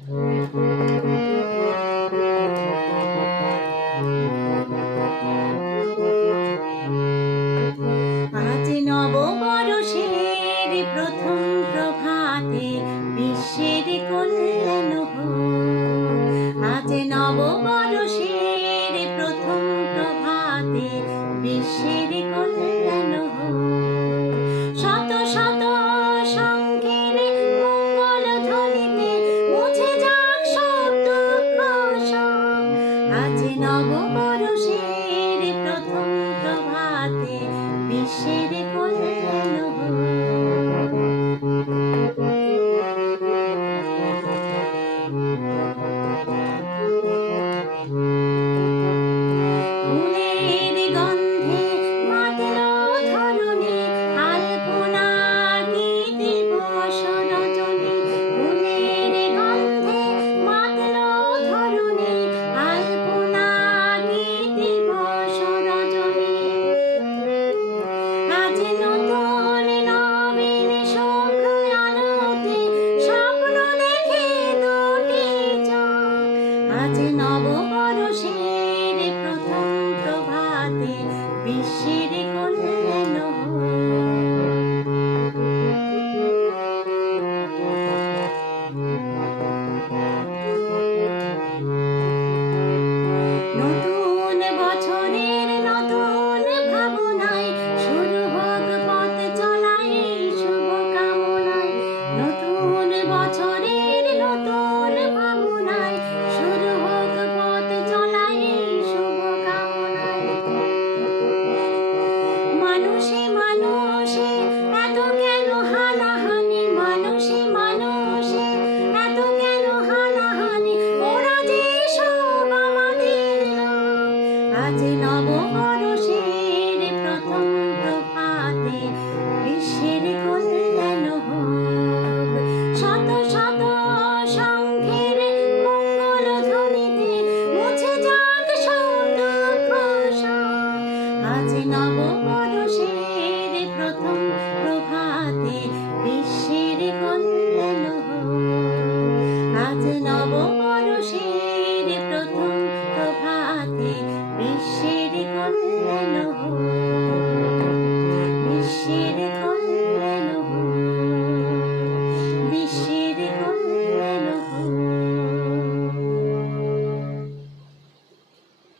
আজ নববর্ষের প্রথম প্রভাতে বিশ্বের কল্যাণ হোক। আজ নববর্ষের প্রথম প্রভাতে বিশ্বের কল্যাণ হোক। শত শত শঙ্খের মঙ্গল ধ্বনিতে মুছে যাক সব দুঃখ সব। আজ নববর্ষের প্রথম প্রভাতে বিশ্বের কল্যাণ হোক। ফুলের গন্ধে মাতলো ধরণী, আলপনা কি দিবস রজনী। ফুলের গন্ধে মাতলো ধরণী, আলপনা কি দিবস রজনী। আজ নতুন নবীন শুভ্র আলোতে স্বপ্ন দেখে দুটি চোখ। আজ নববর্ষের প্রথম প্রভাতে বিশ্বের কল্যাণ হোক। নতুন বছরের নতুন ভাবনায় শুরু হোক পথ চলাই শুভ কামনায়। নতুন বছরের নতুন ভাবনায় শুরু হোক পথ চলাই শুভ কামনায়। মানুষে মানুষে এত কেন হানাহানি, মানুষে মানুষে এত কেন হানাহানি, ওরা যে সব আমাদের লোক। আজ নববর্ষের প্রথম প্রভাতে বিশ্বের কল্যাণ হোক। শত শত শঙ্খের মঙ্গল ধ্বনিতে মুছে যাক সব দুঃখ সব। আজ নববর্ষে